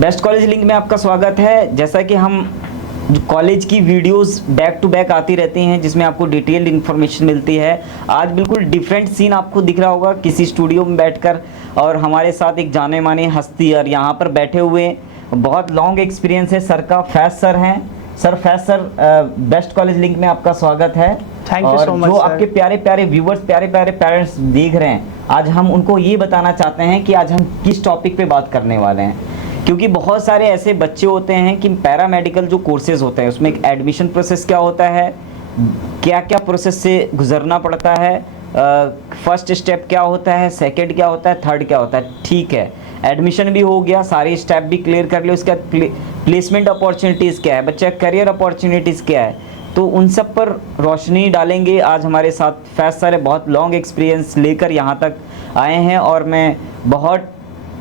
Best college link में आपका स्वागत है। जैसा कि हम कॉलेज की वीडियोस बैक टू बैक आती रहती हैं जिसमें आपको डिटेल्ड इन्फॉर्मेशन मिलती है। आज बिल्कुल डिफरेंट सीन आपको दिख रहा होगा किसी स्टूडियो में बैठकर, और हमारे साथ एक जाने माने हस्ती और यहाँ पर बैठे हुए बहुत लॉन्ग एक्सपीरियंस है सर का, फैज सर हैं। Sir Faiz sir, best college link में आपका स्वागत है। Thank you so much. जो आपके प्यारे प्यारे व्यूवर्स, प्यारे प्यारे पेरेंट्स देख रहे हैं, आज हम उनको ये बताना चाहते हैं कि आज हम किस टॉपिक पे बात करने वाले हैं, क्योंकि बहुत सारे ऐसे बच्चे होते हैं कि पैरामेडिकल जो कोर्सेज होते हैं उसमें एक एडमिशन प्रोसेस क्या होता है, क्या क्या प्रोसेस से गुजरना पड़ता है, फर्स्ट स्टेप क्या होता है, सेकंड क्या होता है, थर्ड क्या होता है। ठीक है, एडमिशन भी हो गया, सारे स्टेप भी क्लियर कर लिया, उसके बाद प्लेसमेंट अपॉर्चुनिटीज़ क्या है, बच्चा करियर अपॉर्चुनिटीज़ क्या है, तो उन सब पर रोशनी डालेंगे। आज हमारे साथ फैज सर है, बहुत लॉन्ग एक्सपीरियंस लेकर यहाँ तक आए हैं, और मैं बहुत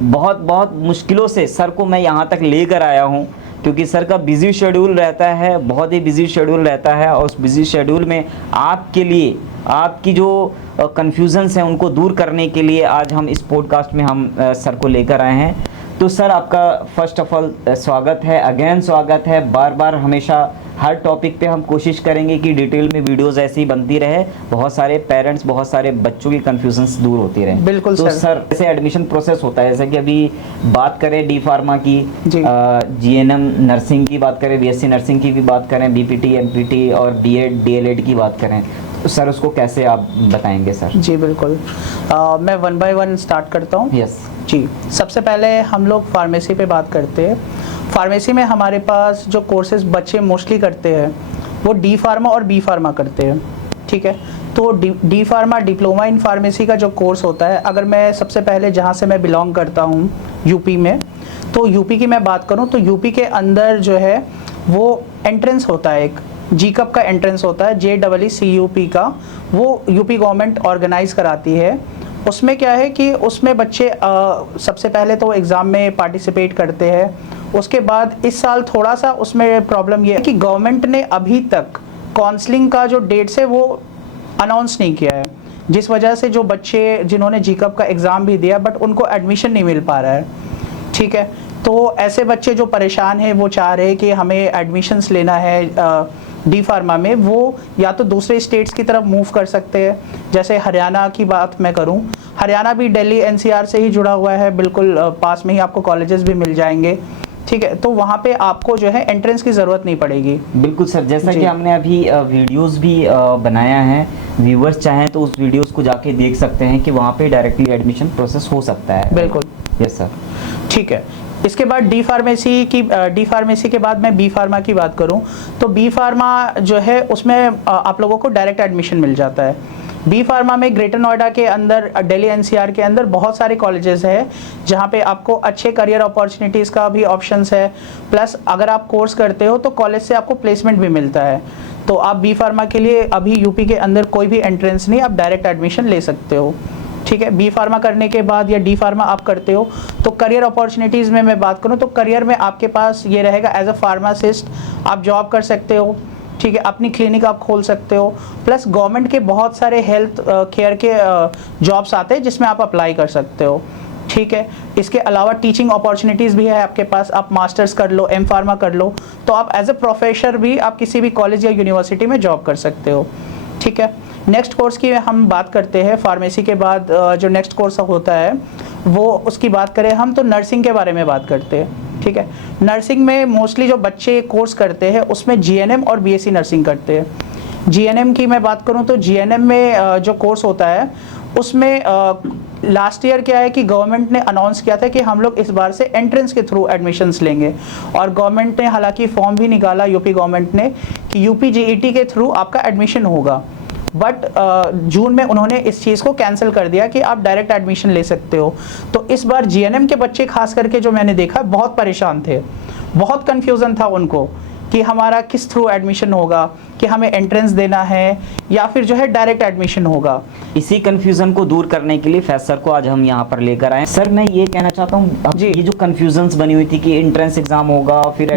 बहुत बहुत मुश्किलों से सर को मैं यहाँ तक लेकर आया हूँ, क्योंकि सर का बिज़ी शेड्यूल रहता है, बहुत ही बिज़ी शेड्यूल रहता है, और उस बिज़ी शेड्यूल में आपके लिए आपकी जो कन्फ्यूजन्स हैं उनको दूर करने के लिए आज हम इस पॉडकास्ट में हम सर को लेकर आए हैं। तो सर आपका फर्स्ट ऑफ ऑल स्वागत है, अगेन स्वागत है। बार बार हमेशा हर टॉपिक पे हम कोशिश करेंगे कि डिटेल में वीडियोस ऐसी बनती रहे, बहुत सारे पेरेंट्स, बहुत सारे बच्चों की कन्फ्यूजन्स दूर होती रहे। बिल्कुल तो सर जैसे एडमिशन प्रोसेस होता है, जैसे कि अभी बात करें डी फार्मा की, जीएनएम नर्सिंग की बात करें, बीएससी नर्सिंग की भी बात करें, बीपीटी एमपीटी और बीएड डीएलएड की बात करें, तो सर उसको कैसे आप बताएंगे सर? जी बिल्कुल, मैं वन बाय वन स्टार्ट करता हूँ। यस जी, सबसे पहले हम लोग फार्मेसी पे बात करते हैं। फार्मेसी में हमारे पास जो कोर्सेज बच्चे मोस्टली करते हैं वो डी फार्मा और बी फार्मा करते हैं। ठीक है, तो D pharma diploma in pharmacy का जो कोर्स होता है, अगर मैं सबसे पहले जहाँ से मैं बिलोंग करता हूँ यूपी में, तो यूपी की मैं बात करूँ तो यूपी के अंदर जो है वो एंट्रेंस होता है, एक जीकअप का एंट्रेंस होता है, JEE-CUP का, वो यूपी गवर्नमेंट ऑर्गेनाइज कराती है। उसमें क्या है कि उसमें बच्चे सबसे पहले तो एग्ज़ाम में पार्टिसिपेट करते हैं। उसके बाद इस साल थोड़ा सा उसमें प्रॉब्लम ये है कि गवर्नमेंट ने अभी तक काउंसलिंग का जो डेट्स है वो अनाउंस नहीं किया है, जिस वजह से जो बच्चे जिन्होंने जीकअप का एग्ज़ाम भी दिया बट उनको एडमिशन नहीं मिल पा रहा है। ठीक है, तो ऐसे बच्चे जो परेशान हैं वो चाह रहे हैं कि हमें एडमिशन्स लेना है डी फार्मा में, वो या तो दूसरे स्टेट्स की तरफ मूव कर सकते हैं। जैसे हरियाणा की बात मैं करूं, हरियाणा भी दिल्ली NCR से ही जुड़ा हुआ है, बिल्कुल पास में ही आपको कॉलेजेस भी मिल जाएंगे। ठीक है, तो वहाँ पे आपको जो है एंट्रेंस की ज़रूरत नहीं पड़ेगी। बिल्कुल सर, जैसा कि हमने अभी वीडियोस भी बनाया है, व्यूवर्स चाहें तो उस वीडियोस को जाके देख सकते हैं कि वहाँ पे डायरेक्टली एडमिशन प्रोसेस हो सकता है। बिल्कुल, यस सर। ठीक है, इसके बाद डी फार्मेसी के बाद मैं बी फार्मा की बात करूं तो बी फार्मा जो है उसमें आप लोगों को डायरेक्ट एडमिशन मिल जाता है। बी फार्मा में ग्रेटर नोएडा के अंदर, दिल्ली NCR के अंदर बहुत सारे कॉलेजेस हैं जहां पे आपको अच्छे करियर अपॉर्चुनिटीज़ का भी ऑप्शंस है, प्लस अगर आप कोर्स करते हो तो कॉलेज से आपको प्लेसमेंट भी मिलता है। तो आप बी फार्मा के लिए अभी यूपी के अंदर कोई भी एंट्रेंस नहीं, आप डायरेक्ट एडमिशन ले सकते हो। ठीक है, बी फार्मा करने के बाद या डी फार्मा आप करते हो तो करियर अपॉर्चुनिटीज़ में मैं बात करूं तो करियर में आपके पास ये रहेगा, एज अ फार्मासिस्ट आप जॉब कर सकते हो। ठीक है, अपनी क्लिनिक आप खोल सकते हो, प्लस गवर्नमेंट के बहुत सारे हेल्थ केयर के जॉब्स आते हैं जिसमें आप अप्लाई कर सकते हो। ठीक है, इसके अलावा टीचिंग अपॉर्चुनिटीज़ भी है आपके पास, आप मास्टर्स कर लो, एम फार्मा कर लो, तो आप एज अ प्रोफेसर भी आप किसी भी कॉलेज या यूनिवर्सिटी में जॉब कर सकते हो। ठीक है, नेक्स्ट कोर्स की हम बात करते हैं। फार्मेसी के बाद जो नेक्स्ट कोर्स होता है वो उसकी बात करें हम तो नर्सिंग के बारे में बात करते हैं। ठीक है, नर्सिंग में मोस्टली जो बच्चे कोर्स करते हैं उसमें GNM और BSc नर्सिंग करते हैं। GNM की मैं बात करूं तो GNM में जो कोर्स होता है उसमें लास्ट ईयर क्या है कि गवर्नमेंट ने अनाउंस किया था कि हम लोग इस बार से एंट्रेंस के थ्रू एडमिशन्स लेंगे, और गवर्नमेंट ने हालांकि फॉर्म भी निकाला यूपी गवर्नमेंट ने कि यूपी GET के थ्रू आपका एडमिशन होगा, बट जून में उन्होंने इस चीज़ को कैंसिल कर दिया कि आप डायरेक्ट एडमिशन ले सकते हो। तो इस बार GNM के बच्चे खास करके जो मैंने देखा बहुत परेशान थे, बहुत कन्फ्यूज़न था उनको कि हमारा किस थ्रू एडमिशन होगा, कि हमें एंट्रेंस देना है या फिर जो है डायरेक्ट एडमिशन होगा। इसी कंफ्यूजन को दूर करने के लिए फैज सर को आज हम यहाँ पर लेकर आए। सर मैं ये कहना चाहता हूँ, ये जो कंफ्यूजन्स बनी हुई थी कि एंट्रेंस एग्जाम होगा फिर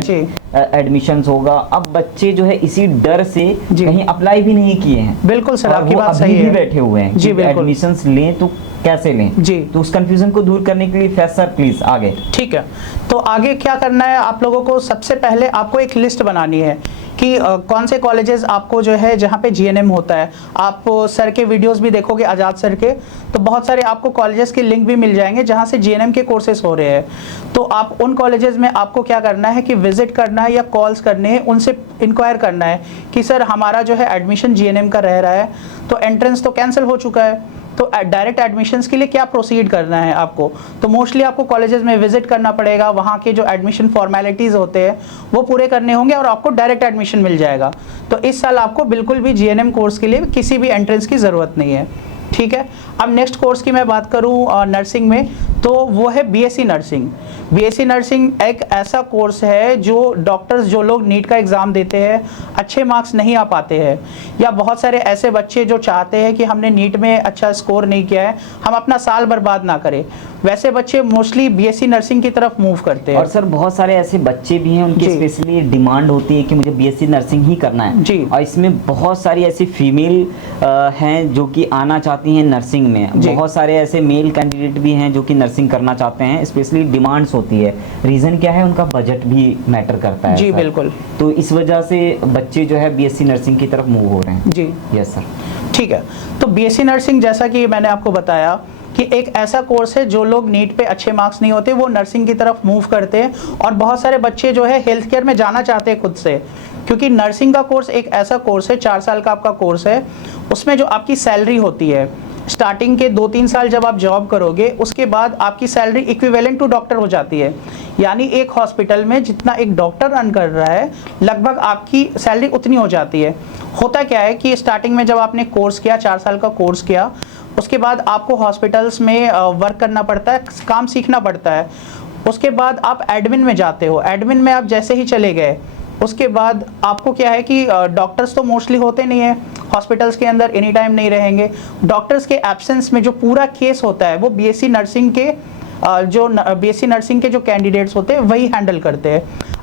एडमिशन्स होगा, अब बच्चे जो है इसी डर से कहीं अप्लाई भी नहीं किए हैं। बिल्कुल सर, आपकी बात सही है, बैठे हुए हैं जी, एडमिशन्स लें तो कैसे लें जी। तो उस कंफ्यूजन को दूर करने के लिए फैज सर प्लीज आगे। ठीक है, तो आगे क्या करना है आप लोगों को, सबसे पहले आपको एक लिस्ट बनानी है कि कौन से कॉलेजेस आपको जो है जहाँ पे जीएनएम होता है। आप सर के वीडियोस भी देखोगे आज़ाद सर के, तो बहुत सारे आपको कॉलेजेस के लिंक भी मिल जाएंगे जहाँ से जीएनएम के कोर्सेज हो रहे हैं। तो आप उन कॉलेजेस में आपको क्या करना है कि विजिट करना है या कॉल्स करने हैं, उनसे इंक्वायर करना है कि सर हमारा जो है एडमिशन जीएनएम का रह रहा है, तो एंट्रेंस तो कैंसिल हो चुका है, तो डायरेक्ट एडमिशन्स के लिए क्या प्रोसीड करना है आपको। तो मोस्टली आपको कॉलेजेस में विजिट करना पड़ेगा, वहाँ के जो एडमिशन फॉर्मेलिटीज़ होते हैं वो पूरे करने होंगे और आपको डायरेक्ट एडमिशन मिल जाएगा। तो इस साल आपको बिल्कुल भी जीएनएम कोर्स के लिए किसी भी एंट्रेंस की ज़रूरत नहीं है। ठीक है, अब नेक्स्ट कोर्स की मैं बात करूँ नर्सिंग में, तो वो है बीएससी नर्सिंग। बीएससी नर्सिंग एक ऐसा कोर्स है जो डॉक्टर्स, जो लोग नीट का एग्ज़ाम देते हैं, अच्छे मार्क्स नहीं आ पाते हैं, या बहुत सारे ऐसे बच्चे जो चाहते हैं कि हमने नीट में अच्छा स्कोर नहीं किया है, हम अपना साल बर्बाद ना करें, वैसे बच्चे मोस्टली बीएससी नर्सिंग की तरफ मूव करते हैं। और सर बहुत सारे ऐसे बच्चे भी हैं उनकी स्पेशली डिमांड होती है कि मुझे बीएससी नर्सिंग ही करना है जी। और इसमें बहुत सारी ऐसी फीमेल हैं जो कि आना चाहती हैं नर्सिंग में, बहुत सारे ऐसे मेल कैंडिडेट भी हैं जो कि नर्सिंग करना चाहते हैं, स्पेशली डिमांड्स होती है। रीज़न क्या है, उनका बजट भी मैटर करता है जी सर। बिल्कुल, तो इस वजह से बच्चे जो है बीएससी नर्सिंग की तरफ मूव हो रहे हैं। जी यस सर। ठीक है, तो बीएससी नर्सिंग जैसा कि मैंने आपको बताया कि एक ऐसा कोर्स है जो लोग नीट पे अच्छे मार्क्स नहीं होते वो नर्सिंग की तरफ मूव करते हैं, और बहुत सारे बच्चे जो है हेल्थ केयर में जाना चाहते हैं खुद से, क्योंकि नर्सिंग का कोर्स एक ऐसा कोर्स है, 4 साल का आपका कोर्स है, उसमें जो आपकी सैलरी होती है स्टार्टिंग के 2-3 साल जब आप जॉब करोगे उसके बाद आपकी सैलरी इक्विवेलेंट टू डॉक्टर हो जाती है। यानी एक हॉस्पिटल में जितना एक डॉक्टर रन कर रहा है लगभग आपकी सैलरी उतनी हो जाती है। होता क्या है कि स्टार्टिंग में जब आपने कोर्स किया, 4 साल का कोर्स किया, उसके बाद आपको हॉस्पिटल्स में वर्क करना पड़ता है, काम सीखना पड़ता है। उसके बाद आप एडमिन में जाते हो, एडमिन में आप जैसे ही चले गए उसके बाद आपको क्या है कि डॉक्टर्स तो मोस्टली होते नहीं है हॉस्पिटल्स के अंदर, एनी टाइम नहीं रहेंगे। डॉक्टर्स के एब्सेंस में जो पूरा केस होता है वो बीएससी नर्सिंग के जो कैंडिडेट्स होते हैं वही हैंडल करते हैं।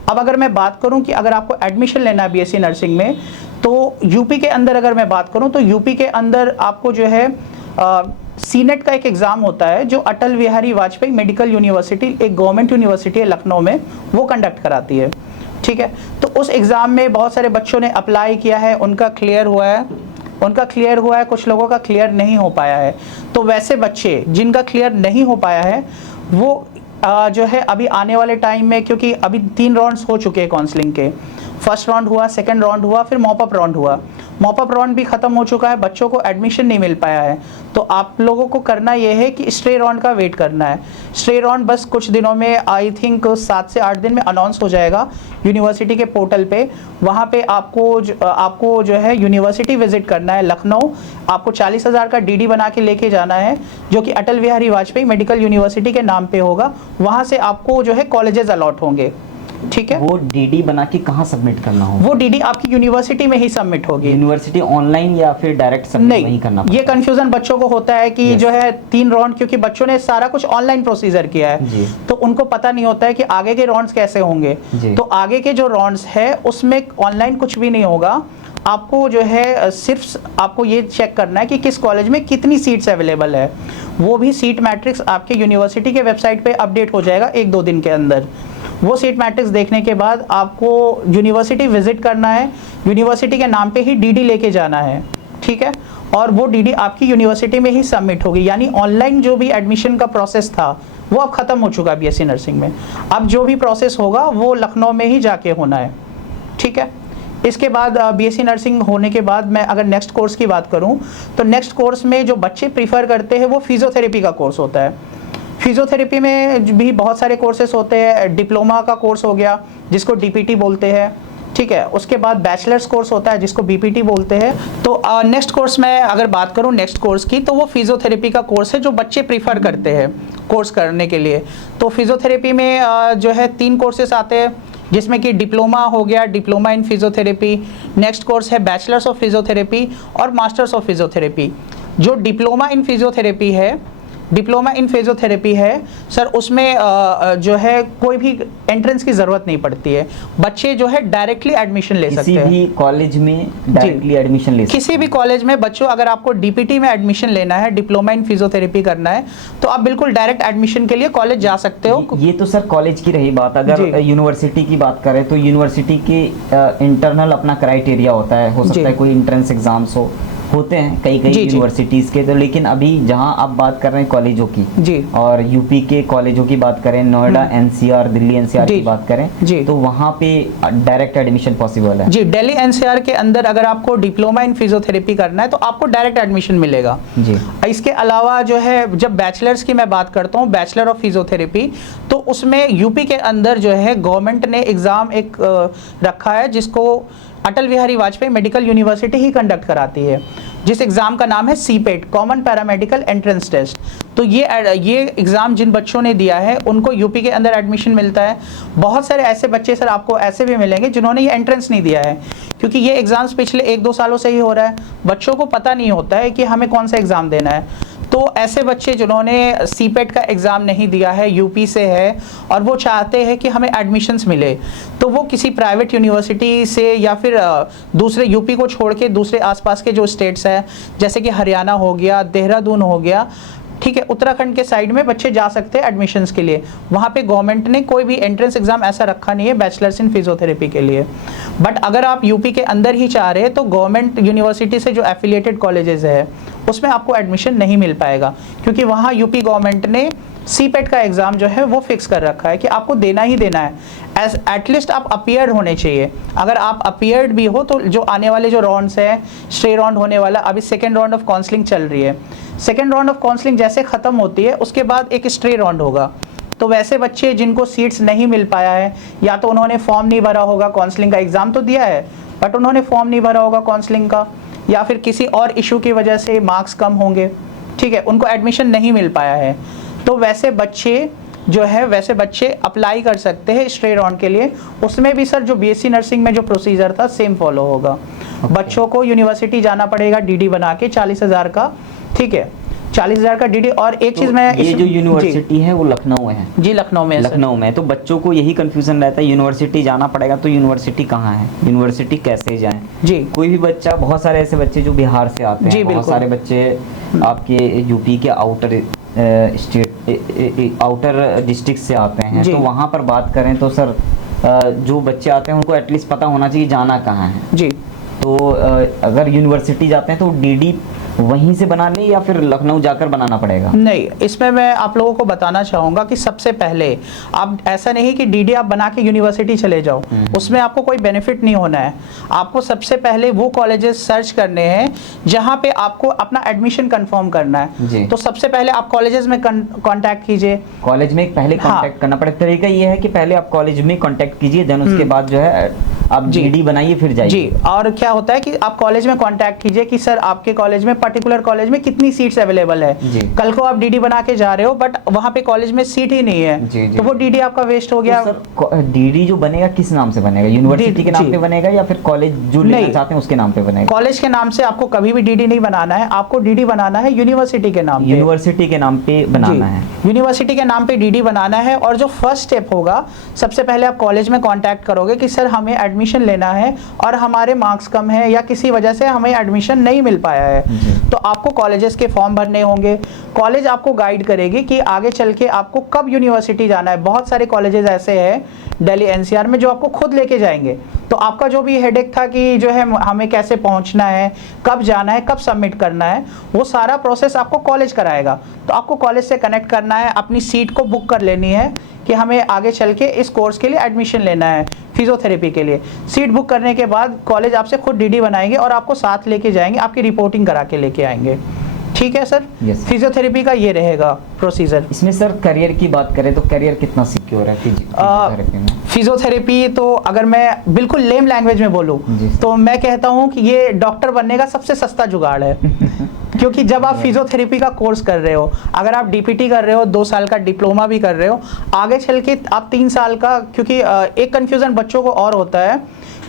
अब अगर मैं बात करूं कि अगर आपको एडमिशन लेना है बीएससी नर्सिंग में, तो यूपी के अंदर अगर मैं बात करूं तो यूपी के अंदर आपको जो है सीनेट का एक एग्ज़ाम होता है जो अटल बिहारी वाजपेयी मेडिकल यूनिवर्सिटी, एक गवर्नमेंट यूनिवर्सिटी है लखनऊ में, वो कंडक्ट कराती है। ठीक है, तो उस एग्ज़ाम में बहुत सारे बच्चों ने अप्लाई किया है, उनका क्लियर हुआ है, कुछ लोगों का क्लियर नहीं हो पाया है। तो वैसे बच्चे जिनका क्लियर नहीं हो पाया है वो जो है अभी आने वाले टाइम में, क्योंकि अभी 3 राउंड्स हो चुके हैं काउंसलिंग के, फर्स्ट राउंड हुआ, सेकंड राउंड हुआ, फिर मॉपअप राउंड हुआ, मॉपअप राउंड भी खत्म हो चुका है, बच्चों को एडमिशन नहीं मिल पाया है। तो आप लोगों को करना ये है कि स्टे राउंड का वेट करना है। स्टे राउंड बस कुछ दिनों में, आई थिंक 7 से 8 दिन में अनाउंस हो जाएगा यूनिवर्सिटी के पोर्टल पे। वहाँ पे आपको जो है यूनिवर्सिटी विजिट करना है लखनऊ, आपको 40,000 का डीडी बना के लेके जाना है जो कि अटल बिहारी वाजपेयी मेडिकल यूनिवर्सिटी के नाम पे होगा। वहाँ से आपको जो है कॉलेजेस अलॉट होंगे। ठीक है, वो डीडी बना के कहाँ सबमिट करना होगा? वो डीडी आपकी यूनिवर्सिटी में ही सबमिट होगी। यूनिवर्सिटी ऑनलाइन या फिर डायरेक्ट सबमिट वहीं करना नहीं, ये कंफ्यूजन बच्चों को होता है कि जो है 3 राउंड, क्योंकि बच्चों ने सारा कुछ ऑनलाइन प्रोसीजर किया है तो उनको पता नहीं होता है कि आगे के राउंड्स कैसे होंगे। तो आगे के जो राउंड्स है उसमें ऑनलाइन कुछ भी नहीं होगा। आपको जो है सिर्फ आपको ये चेक करना है कि किस कॉलेज में कितनी सीट्स अवेलेबल है। वो भी सीट मैट्रिक्स आपके यूनिवर्सिटी के वेबसाइट पे अपडेट हो जाएगा 1-2 दिन के अंदर। वो सीट मैट्रिक्स देखने के बाद आपको यूनिवर्सिटी विजिट करना है, यूनिवर्सिटी के नाम पे ही डीडी लेके जाना है। ठीक है, और वो डीडी आपकी यूनिवर्सिटी में ही सबमिट होगी। यानी ऑनलाइन जो भी एडमिशन का प्रोसेस था वो अब ख़त्म हो चुका है बीएससी नर्सिंग में। अब जो भी प्रोसेस होगा वो लखनऊ में ही जाके होना है। ठीक है, इसके बाद बीएससी नर्सिंग होने के बाद मैं अगर नेक्स्ट कोर्स की बात करूं तो नेक्स्ट कोर्स में जो बच्चे प्रीफर करते हैं वो फिजियोथेरेपी का कोर्स होता है। फिजियोथेरेपी में भी बहुत सारे कोर्सेस होते हैं। डिप्लोमा का कोर्स हो गया जिसको डीपीटी बोलते हैं। ठीक है, उसके बाद बैचलर्स कोर्स होता है जिसको बीपीटी बोलते हैं। तो नेक्स्ट कोर्स में अगर बात करूं नेक्स्ट कोर्स की, तो वो फिजियोथेरेपी का कोर्स है जो बच्चे प्रीफर करते हैं कोर्स करने के लिए। तो फिजियोथेरेपी में जो है 3 कोर्सेस आते हैं, जिसमें कि डिप्लोमा हो गया, diploma in physiotherapy, next course है बैचलर्स ऑफ फिजियोथेरेपी और मास्टर्स ऑफ फिजियोथेरेपी। जो डिप्लोमा इन फिजियोथेरेपी है डिप्लोमा इन फिजियोथेरेपी है सर, उसमें जो है कोई भी एंट्रेंस की ज़रूरत नहीं पड़ती है, बच्चे जो है डायरेक्टली एडमिशन ले सकते हैं। किसी भी कॉलेज में डायरेक्टली एडमिशन ले सकते हैं। किसी भी कॉलेज में बच्चों, अगर आपको डीपीटी में एडमिशन लेना है, डिप्लोमा इन फिजियोथेरेपी करना है, तो आप बिल्कुल डायरेक्ट एडमिशन के लिए कॉलेज जा सकते हो। ये तो सर कॉलेज की रही बात। अगर यूनिवर्सिटी की बात करें तो यूनिवर्सिटी के इंटरनल अपना क्राइटेरिया होता है, हो सकता है कोई एंट्रेंस एग्जाम्स होते हैं कई यूनिवर्सिटीज के, तो लेकिन अभी जहां आप बात कर रहे हैं कॉलेजों की जी, और यूपी के कॉलेजों की बात करें, नोएडा एनसीआर, दिल्ली एनसीआर की बात करें जी, तो वहां पे डायरेक्ट एडमिशन पॉसिबल है। जी, दिल्ली एनसीआर के अंदर अगर आपको डिप्लोमा इन फिजियोथेरेपी करना है तो आपको डायरेक्ट एडमिशन मिलेगा जी। इसके अलावा जो है, जब बैचलर्स की मैं बात करता हूँ, बैचलर ऑफ फिजियोथेरेपी, तो उसमें यूपी के अंदर जो है गवर्नमेंट ने एग्जाम एक रखा है जिसको अटल बिहारी वाजपेयी मेडिकल यूनिवर्सिटी ही कंडक्ट कराती है, जिस एग्ज़ाम का नाम है CPET, common paramedical entrance test. तो ये एग्ज़ाम जिन बच्चों ने दिया है उनको यूपी के अंदर एडमिशन मिलता है। बहुत सारे ऐसे बच्चे सर आपको ऐसे भी मिलेंगे जिन्होंने ये एंट्रेंस नहीं दिया है, क्योंकि ये एग्ज़ाम्स पिछले 1-2 सालों से ही हो रहा है, बच्चों को पता नहीं होता है कि हमें कौन सा एग्ज़ाम देना है। तो ऐसे बच्चे जिन्होंने सीपेट का एग्ज़ाम नहीं दिया है, यूपी से है, और वो चाहते हैं कि हमें एडमिशन्स मिले, तो वो किसी प्राइवेट यूनिवर्सिटी से या फिर दूसरे यूपी को छोड़ के दूसरे आसपास के जो स्टेट्स हैं, जैसे कि हरियाणा हो गया, देहरादून हो गया, ठीक है, उत्तराखंड के साइड में बच्चे जा सकते हैं एडमिशन्स के लिए। वहाँ पे गवर्नमेंट ने कोई भी एंट्रेंस एग्जाम ऐसा रखा नहीं है बैचलर्स इन फिजियोथेरेपी के लिए। बट अगर आप यूपी के अंदर ही चाह रहे हैं तो गवर्नमेंट यूनिवर्सिटी से जो एफिलिएटेड कॉलेजेस है उसमें आपको एडमिशन नहीं मिल पाएगा, क्योंकि वहाँ यूपी गवर्नमेंट ने सीपेट का एग्ज़ाम जो है वो फिक्स कर रखा है कि आपको देना ही देना है। एटलीस्ट आप अपीयर्ड होने चाहिए। अगर आप अपीयर्ड भी हो तो जो आने वाले जो राउंड्स हैं, स्टे राउंड होने वाला, अभी सेकेंड राउंड ऑफ काउंसलिंग चल रही है, सेकेंड राउंड ऑफ काउंसलिंग जैसे ख़त्म होती है उसके बाद एक स्टे राउंड होगा। तो वैसे बच्चे जिनको सीट्स नहीं मिल पाया है, या तो उन्होंने फॉर्म नहीं भरा होगा, काउंसलिंग का एग्ज़ाम तो दिया है बट उन्होंने फॉर्म नहीं भरा होगा काउंसलिंग का, या फिर किसी और इशू की वजह से मार्क्स कम होंगे, ठीक है, उनको एडमिशन नहीं मिल पाया है, तो वैसे बच्चे जो है वैसे बच्चे अप्लाई कर सकते हैं स्टे राउंड के लिए। उसमें भी सर जो बीएससी नर्सिंग में जो प्रोसीजर था सेम फॉलो होगा। बच्चों को यूनिवर्सिटी जाना पड़ेगा डीडी बना के 40,000 का, ठीक है, 40,000 का डीडी। और एक चीज मैं, ये जो यूनिवर्सिटी है वो लखनऊ है जी, लखनऊ में, लखनऊ में। तो बच्चों को यही कंफ्यूजन रहता है यूनिवर्सिटी जाना पड़ेगा, तो यूनिवर्सिटी कहाँ है, यूनिवर्सिटी कैसे जाएं जी। कोई भी बच्चा, बहुत सारे ऐसे बच्चे जो बिहार से आते हैं, बहुत सारे बच्चे आपके यूपी के आउटर स्टेट, आउटर डिस्ट्रिक्ट से आते हैं, तो वहाँ पर बात करें तो सर जो बच्चे आते हैं उनको एटलीस्ट पता होना चाहिए जाना कहाँ है जी। तो अगर यूनिवर्सिटी जाते हैं तो डीडी वहीं से बना ले या फिर लखनऊ जाकर बनाना पड़ेगा? नहीं, इसमें मैं आप लोगों को बताना चाहूँगा कि सबसे पहले आप ऐसा नहीं कि डीडी आप बना के यूनिवर्सिटी चले जाओ, उसमें आपको कोई बेनिफिट नहीं होना है। आपको सबसे पहले वो कॉलेजेस सर्च करने हैं जहाँ पे आपको अपना एडमिशन कंफर्म करना है। तो सबसे पहले आप कॉलेजेस में कॉन्टैक्ट कीजिए। कॉलेज में पहले कॉन्टैक्ट करना पड़ेगा। तरीका ये है कि पहले आप कॉलेज में कॉन्टैक्ट कीजिए, देन उसके बाद जो है आप डीडी बनाइए फिर जाइए जी। और क्या होता है कि आप कॉलेज में कांटेक्ट कीजिए कि सर आपके कॉलेज में, पर्टिकुलर कॉलेज में कितनी सीट्स अवेलेबल है। कल को आप डीडी बना के जा रहे हो बट वहाँ पे कॉलेज में सीट ही नहीं है, तो वो डीडी आपका वेस्ट हो गया। तो डीडी जो बनेगा किस नाम से बनेगा? यूनिवर्सिटी के नाम पे बनेगा या फिर कॉलेज जो लेना चाहते हैं उसके नाम पे बनेगा? कॉलेज के नाम से आपको कभी भी डीडी नहीं बनाना है, आपको डीडी बनाना है यूनिवर्सिटी के नाम पे। यूनिवर्सिटी के नाम पे बनाना है, यूनिवर्सिटी के नाम पे डीडी बनाना है। और जो फर्स्ट स्टेप होगा, सबसे पहले आप कॉलेज में कांटेक्ट करोगे कि सर हमें एडमिशन लेना है और हमारे मार्क्स कम है या किसी वजह से हमें एडमिशन नहीं मिल पाया है, तो आपको कॉलेजेस के फॉर्म भरने होंगे। कॉलेज आपको गाइड करेगी कि आगे चल के आपको कब यूनिवर्सिटी जाना है। बहुत सारे कॉलेजेस ऐसे हैं दिल्ली एनसीआर में जो आपको खुद लेके जाएंगे, तो आपका जो भी हेडेक था कि जो है हमें कैसे पहुंचना है, कब जाना है, कब सबमिट करना है, वो सारा प्रोसेस आपको कॉलेज कराएगा। तो आपको कॉलेज से कनेक्ट करना है, अपनी सीट को बुक कर लेनी है कि हमें आगे चल के इस कोर्स के लिए एडमिशन लेना है फिजियोथेरेपी के लिए। सीट बुक करने के बाद कॉलेज आपसे खुद डीडी बनाएंगे और आपको साथ लेके जाएंगे, आपकी रिपोर्टिंग करा के लेके आएंगे। ठीक है सर? फिजियोथेरेपी का ये रहेगा प्रोसीजर। इसमें सर करियर की बात करें तो करियर कितना सिक्योर है फिजियोथेरेपी में? फिजियोथेरेपी तो अगर मैं बिल्कुल लेम लैंग्वेज में बोलूँ तो मैं कहता हूँ कि ये डॉक्टर बनने का सबसे सस्ता जुगाड़ है। क्योंकि जब आप फिजियोथेरेपी का कोर्स कर रहे हो, अगर आप डीपीटी कर रहे हो, 2 साल का डिप्लोमा भी कर रहे हो, आगे चल के आप 3 साल का, क्योंकि एक कन्फ्यूज़न बच्चों को और होता है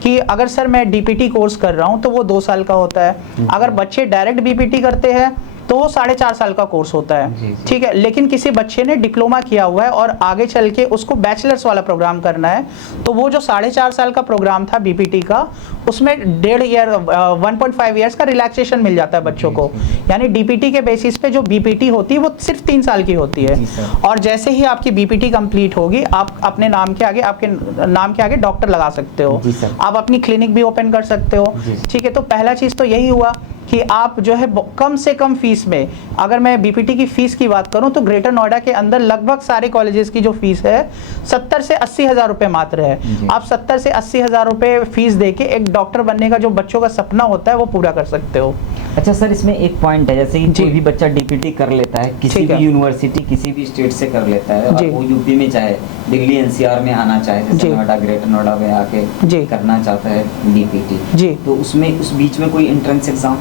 कि अगर सर मैं डीपीटी कोर्स कर रहा हूँ तो वो 2 साल का होता है। अगर बच्चे डायरेक्ट डीपीटी करते हैं तो वो 4.5 साल का कोर्स होता जी, है, जी। ठीक है। लेकिन किसी बच्चे ने डिप्लोमा किया हुआ है और आगे चल के उसको बैचलर्स वाला प्रोग्राम करना है, तो वो जो 4.5 साल का प्रोग्राम था बीपीटी का, उसमें 1.5 ईयर्स का रिलैक्सेशन मिल जाता है बच्चों को। यानी डीपीटी के बेसिस पे जो बीपीटी होती है वो सिर्फ 3 साल की होती है, जी सर। और जैसे ही आपकी बीपीटी कंप्लीट होगी, आप अपने नाम के आगे, आपके नाम के आगे डॉक्टर लगा सकते हो, जी सर। आप अपनी क्लिनिक भी ओपन कर सकते हो, जी। ठीक है। तो पहला चीज़ तो यही हुआ कि आप जो है कम से कम फीस में, अगर मैं बीपीटी की फीस की बात करूं तो ग्रेटर नोएडा के अंदर लगभग सारे कॉलेजेस की जो फीस है 70 से 80 हज़ार रुपये मात्र है। जी। आप 70 से 80 हज़ार रुपये फीस देके एक डॉक्टर बनने का जो बच्चों का सपना होता है वो पूरा कर सकते हो। अच्छा सर, इसमें एक पॉइंट है, जैसे कि जी। कोई भी बच्चा डीपीटी कर लेता है, किसी ठीक भी है। यूनिवर्सिटी किसी भी स्टेट से कर लेता है, जी। और वो यूपी में चाहे दिल्ली एनसीआर में आना चाहे, जैसे जी। नोएडा, ग्रेटर नोएडा में आके जी। करना चाहता है डीपीटी, जी। तो उसमें उस बीच में कोई एंट्रेंस एग्जाम?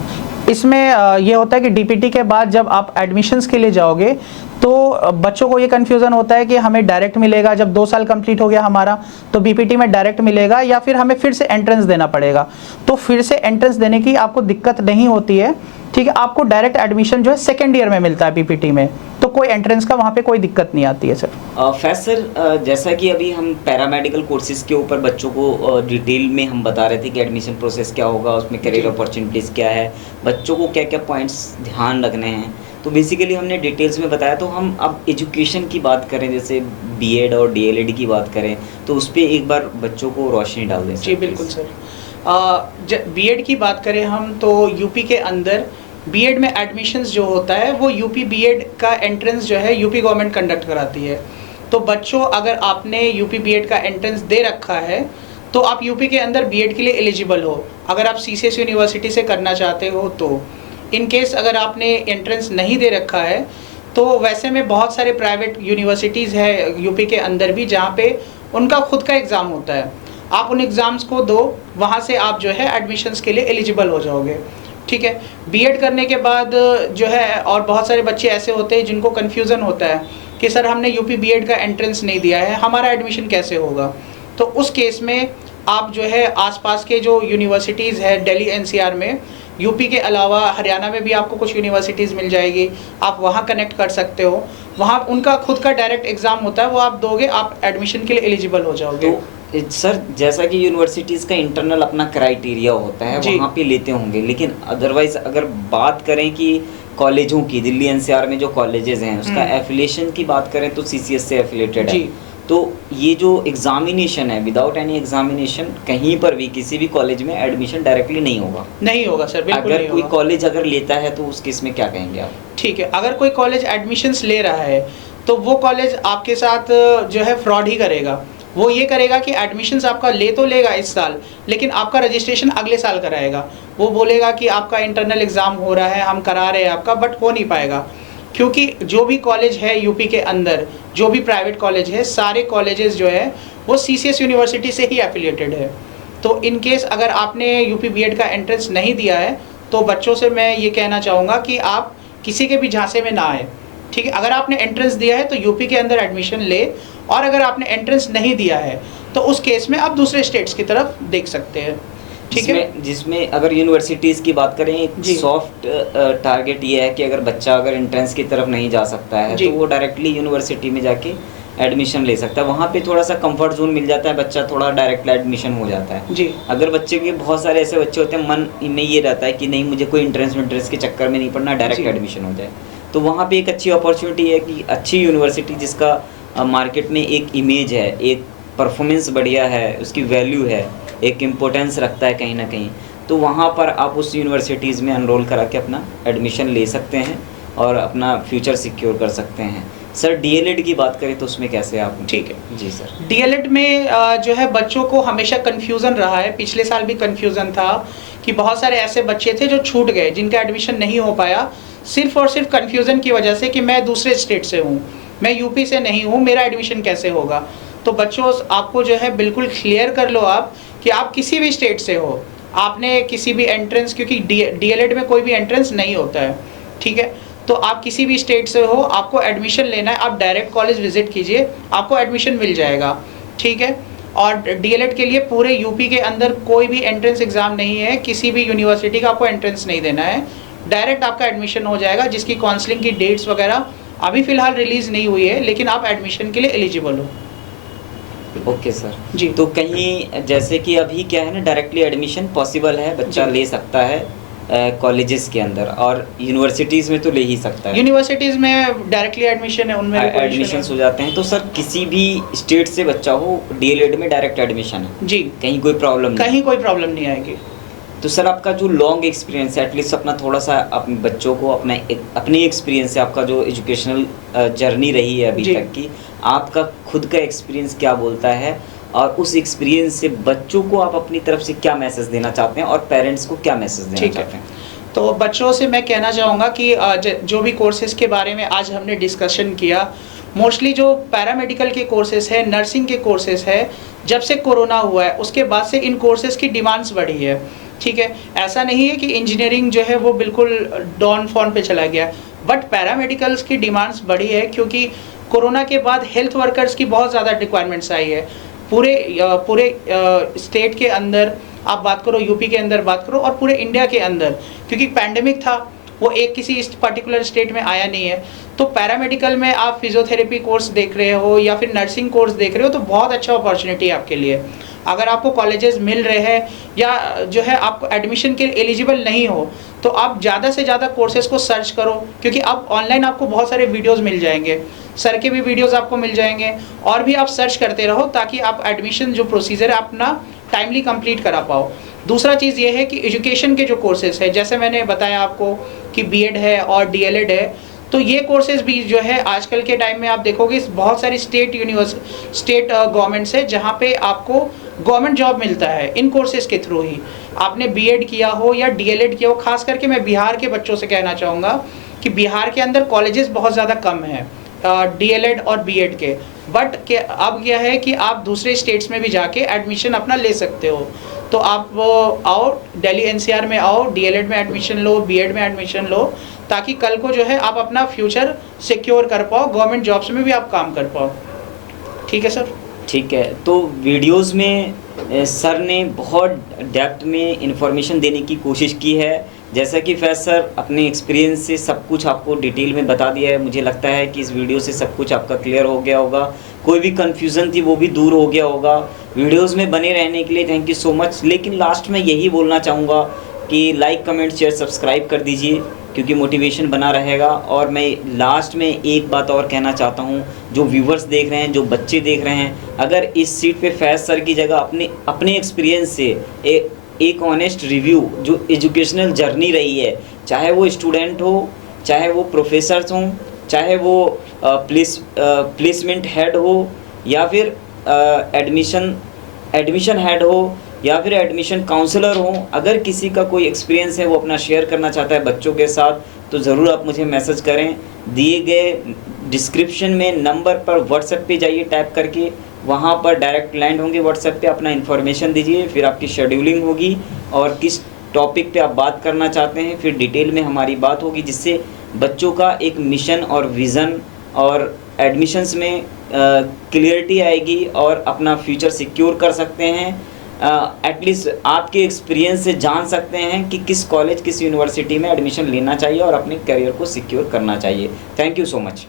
इसमें ये होता है कि डीपीटी के बाद जब आप एडमिशन्स के लिए जाओगे तो बच्चों को ये कन्फ्यूज़न होता है कि हमें डायरेक्ट मिलेगा, जब 2 साल कंप्लीट हो गया हमारा तो बीपीटी में डायरेक्ट मिलेगा, या फिर हमें फिर से एंट्रेंस देना पड़ेगा। तो फिर से एंट्रेंस देने की आपको दिक्कत नहीं होती है, ठीक है। आपको डायरेक्ट एडमिशन जो है सेकेंड ईयर में मिलता है बीपीटी में, तो कोई एंट्रेंस का वहाँ पे कोई दिक्कत नहीं आती है सर। फैज सर, जैसा कि अभी हम पैरामेडिकल कोर्सेज के ऊपर बच्चों को डिटेल में हम बता रहे थे कि एडमिशन प्रोसेस क्या होगा, उसमें करियर अपॉर्चुनिटीज़ क्या है, बच्चों को क्या क्या पॉइंट्स ध्यान रखने हैं, तो बेसिकली हमने डिटेल्स में बताया। तो हम अब एजुकेशन की बात करें, जैसे बीएड और डीएलएड की बात करें, तो उस पर एक बार बच्चों को रोशनी डाल दें। जी बिल्कुल सर। बीएड की बात करें हम तो यूपी के अंदर बीएड में एडमिशन्स जो होता है वो यूपी बीएड का एंट्रेंस जो है यूपी गवर्नमेंट कंडक्ट कराती है। तो बच्चों, अगर आपने यूपी बीएड का एंट्रेंस दे रखा है तो आप यूपी के अंदर बीएड के लिए एलिजिबल हो, अगर आप सीसीएस यूनिवर्सिटी से करना चाहते हो तो। इन केस अगर आपने एंट्रेंस नहीं दे रखा है तो वैसे में बहुत सारे प्राइवेट यूनिवर्सिटीज़ है यूपी के अंदर भी जहाँ पे उनका खुद का एग्ज़ाम होता है, आप उन एग्ज़ाम्स को दो, वहाँ से आप जो है एडमिशन्स के लिए एलिजिबल हो जाओगे, ठीक है। बीएड करने के बाद जो है, और बहुत सारे बच्चे ऐसे होते हैं जिनको कन्फ्यूज़न होता है कि सर हमने यूपी बीएड का एंट्रेंस नहीं दिया है, हमारा एडमिशन कैसे होगा। तो उस केस में आप जो है आसपास के जो यूनिवर्सिटीज़ है दिल्ली एनसीआर में, यूपी के अलावा हरियाणा में भी आपको कुछ यूनिवर्सिटीज़ मिल जाएगी, आप वहाँ कनेक्ट कर सकते हो, वहाँ उनका खुद का डायरेक्ट एग्ज़ाम होता है, वो आप दोगे, आप एडमिशन के लिए एलिजिबल हो जाओगे। तो सर, जैसा कि यूनिवर्सिटीज़ का इंटरनल अपना क्राइटेरिया होता है, जी। वहाँ पे लेते होंगे, लेकिन अदरवाइज अगर बात करें कि कॉलेजों की, दिल्ली एनसीआर में जो कॉलेजेस हैं उसका एफिलिएशन की बात करें तो सीसीएस से एफिलेटेड है, जी। तो ये जो एग्जामिनेशन है, विदाउट एनी एग्जामिनेशन कहीं पर भी किसी भी कॉलेज में एडमिशन डायरेक्टली नहीं होगा? नहीं होगा सर, बिल्कुल अगर नहीं कोई होगा। कॉलेज अगर लेता है तो उस केस में क्या कहेंगे आप? ठीक है, अगर कोई कॉलेज एडमिशन्स ले रहा है तो वो कॉलेज आपके साथ जो है फ्रॉड ही करेगा। वो ये करेगा कि एडमिशन्स आपका ले तो लेगा इस साल, लेकिन आपका रजिस्ट्रेशन अगले साल कराएगा। वो बोलेगा कि आपका इंटरनल एग्ज़ाम हो रहा है, हम करा रहे हैं आपका, बट हो नहीं पाएगा, क्योंकि जो भी कॉलेज है यूपी के अंदर, जो भी प्राइवेट कॉलेज है, सारे कॉलेजेस जो है वो सीसीएस यूनिवर्सिटी से ही एफिलिएटेड है। तो इन केस अगर आपने यूपी बीएड का एंट्रेंस नहीं दिया है तो बच्चों से मैं ये कहना चाहूँगा कि आप किसी के भी झांसे में ना आए, ठीक है। अगर आपने एंट्रेंस दिया है तो यूपी के अंदर एडमिशन ले, और अगर आपने एंट्रेंस नहीं दिया है तो उस केस में आप दूसरे स्टेट्स की तरफ देख सकते हैं, ठीक है। जिसमें अगर यूनिवर्सिटीज़ की बात करें, एक जी। सॉफ्ट टारगेट ये है कि अगर बच्चा अगर एंट्रेंस की तरफ नहीं जा सकता है जी। तो वो डायरेक्टली यूनिवर्सिटी में जाके एडमिशन ले सकता है, वहाँ पे थोड़ा सा कंफर्ट जोन मिल जाता है, बच्चा थोड़ा डायरेक्ट एडमिशन हो जाता है। जी। अगर बच्चे के बहुत सारे ऐसे बच्चे होते हैं मन में ये रहता है कि नहीं, मुझे कोई एंट्रेंस के चक्कर में नहीं पड़ना, डायरेक्ट जी। एडमिशन हो जाए, तो वहाँ पे एक अच्छी अपॉर्चुनिटी है कि अच्छी यूनिवर्सिटी जिसका मार्केट में एक इमेज है, एक परफॉर्मेंस बढ़िया है, उसकी वैल्यू है, एक इम्पोर्टेंस रखता है कहीं ना कहीं, तो वहाँ पर आप उस यूनिवर्सिटीज़ में एनरोल करा के अपना एडमिशन ले सकते हैं और अपना फ्यूचर सिक्योर कर सकते हैं। सर, डीएलएड की बात करें तो उसमें कैसे आप? ठीक है जी सर। डीएलएड में जो है बच्चों को हमेशा कन्फ्यूज़न रहा है, पिछले साल भी कन्फ्यूज़न था कि बहुत सारे ऐसे बच्चे थे जो छूट गए, जिनका एडमिशन नहीं हो पाया सिर्फ और सिर्फ कन्फ्यूज़न की वजह से कि मैं दूसरे स्टेट से हूँ, मैं यूपी से नहीं हूँ, मेरा एडमिशन कैसे होगा। तो बच्चों, आपको जो है बिल्कुल क्लियर कर लो आप कि आप किसी भी स्टेट से हो, आपने किसी भी एंट्रेंस, क्योंकि डीएलएड में कोई भी एंट्रेंस नहीं होता है, ठीक है। तो आप किसी भी स्टेट से हो, आपको एडमिशन लेना है, आप डायरेक्ट कॉलेज विजिट कीजिए, आपको एडमिशन मिल जाएगा, ठीक है। और डीएलएड के लिए पूरे यूपी के अंदर कोई भी एंट्रेंस एग्ज़ाम नहीं है, किसी भी यूनिवर्सिटी का आपको एंट्रेंस नहीं देना है। डायरेक्ट आपका एडमिशन हो जाएगा, जिसकी काउंसलिंग की डेट्स वगैरह अभी फ़िलहाल रिलीज़ नहीं हुई है, लेकिन आप एडमिशन के लिए एलिजिबल हो। ओके सर जी। तो कहीं जैसे कि अभी क्या है ना, डायरेक्टली एडमिशन पॉसिबल है, बच्चा जी। ले सकता है कॉलेजेस के अंदर, और यूनिवर्सिटीज़ में तो ले ही सकता है, यूनिवर्सिटीज़ में डायरेक्टली एडमिशन है, उनमें कोई इशू एडमिशन नहीं हो जाते हैं। तो सर किसी भी स्टेट से बच्चा हो, डीएलएड में डायरेक्ट एडमिशन है, है। जी, कहीं कोई प्रॉब्लम नहीं? कहीं कोई प्रॉब्लम नहीं आएगी। तो सर आपका जो लॉन्ग एक्सपीरियंस है, एटलीस्ट अपना थोड़ा सा अपने बच्चों को अपने एक्सपीरियंस से, आपका जो एजुकेशनल जर्नी रही है अभी जी। तक की, आपका खुद का एक्सपीरियंस क्या बोलता है, और उस एक्सपीरियंस से बच्चों को आप अपनी तरफ से क्या मैसेज देना चाहते हैं, और पेरेंट्स को क्या मैसेज देना ठीक है। चाहते हैं? तो बच्चों से मैं कहना चाहूँगा कि जो भी कोर्सेज़ के बारे में आज हमने डिस्कशन किया, मोस्टली जो पैरामेडिकल के कोर्सेज़ है, नर्सिंग के कोर्सेज़ है, जब से कोरोना हुआ है उसके बाद से इन कोर्सेज़ की डिमांड्स बढ़ी है। ठीक है, ऐसा नहीं है कि इंजीनियरिंग जो है वो बिल्कुल डाउन फॉल पे चला गया, बट पैरामेडिकल्स की डिमांड्स बढ़ी है, क्योंकि कोरोना के बाद हेल्थ वर्कर्स की बहुत ज़्यादा रिक्वायरमेंट्स आई है। पूरे स्टेट के अंदर आप बात करो, यूपी के अंदर बात करो, और पूरे इंडिया के अंदर, क्योंकि पैंडेमिक था, वो एक किसी पर्टिकुलर स्टेट में आया नहीं है। तो पैरामेडिकल में आप फिजियोथेरेपी कोर्स देख रहे हो या फिर नर्सिंग कोर्स देख रहे हो, तो बहुत अच्छा अपॉर्चुनिटी है आपके लिए। अगर आपको कॉलेजेस मिल रहे हैं या जो है आपको एडमिशन के एलिजिबल नहीं हो, तो आप ज़्यादा से ज़्यादा कोर्सेज को सर्च करो, क्योंकि अब ऑनलाइन आपको बहुत सारे वीडियोस मिल जाएंगे, सर के भी वीडियोस आपको मिल जाएंगे, और भी आप सर्च करते रहो ताकि आप एडमिशन जो प्रोसीजर है अपना टाइमली कंप्लीट करा पाओ। दूसरा चीज़ ये है कि एजुकेशन के जो कोर्सेज है, जैसे मैंने बताया आपको कि बीएड है और डीएलएड है, तो ये कोर्सेज भी जो है आजकल के टाइम में आप देखोगे बहुत सारी स्टेट गवर्नमेंट्स है जहाँ पे आपको गवर्नमेंट जॉब मिलता है इन कोर्सेज के थ्रू ही। आपने बीएड किया हो या डीएलएड किया हो, खास करके मैं बिहार के बच्चों से कहना चाहूँगा कि बिहार के अंदर कॉलेजेस बहुत ज़्यादा कम हैं डीएलएड और बीएड के, बट अब क्या है कि आप दूसरे स्टेट्स में भी जाके एडमिशन अपना ले सकते हो। तो आप आओ, दिल्ली एनसीआर में आओ, डीएलएड में एडमिशन लो, बीएड में एडमिशन लो, ताकि कल को जो है आप अपना फ्यूचर सिक्योर कर पाओ, गवर्नमेंट जॉब्स में भी आप काम कर पाओ। ठीक है सर? ठीक है, तो वीडियोस में सर ने बहुत डेप्थ में इंफॉर्मेशन देने की कोशिश की है। जैसा कि फैज़ सर अपने एक्सपीरियंस से सब कुछ आपको डिटेल में बता दिया है। मुझे लगता है कि इस वीडियो से सब कुछ आपका क्लियर हो गया होगा, कोई भी कन्फ्यूज़न थी वो भी दूर हो गया होगा। वीडियोज़ में बने रहने के लिए थैंक यू सो मच। लेकिन लास्ट में यही बोलना चाहूँगा कि लाइक, कमेंट, शेयर, सब्सक्राइब कर दीजिए, क्योंकि मोटिवेशन बना रहेगा। और मैं लास्ट में एक बात और कहना चाहता हूँ, जो व्यूवर्स देख रहे हैं, जो बच्चे देख रहे हैं, अगर इस सीट पे फैज़ सर की जगह अपने एक्सपीरियंस से एक ऑनेस्ट रिव्यू जो एजुकेशनल जर्नी रही है, चाहे वो स्टूडेंट हो, चाहे वो प्रोफेसर्स हों, चाहे वो प्लेसमेंट हेड हो, या फिर एडमिशन हेड हो, या फिर एडमिशन काउंसलर हो, अगर किसी का कोई एक्सपीरियंस है वो अपना शेयर करना चाहता है बच्चों के साथ, तो ज़रूर आप मुझे मैसेज करें। दिए गए डिस्क्रिप्शन में नंबर पर व्हाट्सएप पे जाइए, टाइप करके वहाँ पर डायरेक्ट लैंड होंगे व्हाट्सएप पे, अपना इन्फॉर्मेशन दीजिए, फिर आपकी शेड्यूलिंग होगी और किस टॉपिक पे आप बात करना चाहते हैं, फिर डिटेल में हमारी बात होगी, जिससे बच्चों का एक मिशन और विज़न और एडमिशन्स में क्लियरिटी आएगी और अपना फ्यूचर सिक्योर कर सकते हैं। एटलीस्ट आपके एक्सपीरियंस से जान सकते हैं कि किस कॉलेज, किस यूनिवर्सिटी में एडमिशन लेना चाहिए और अपने करियर को सिक्योर करना चाहिए। Thank you so much.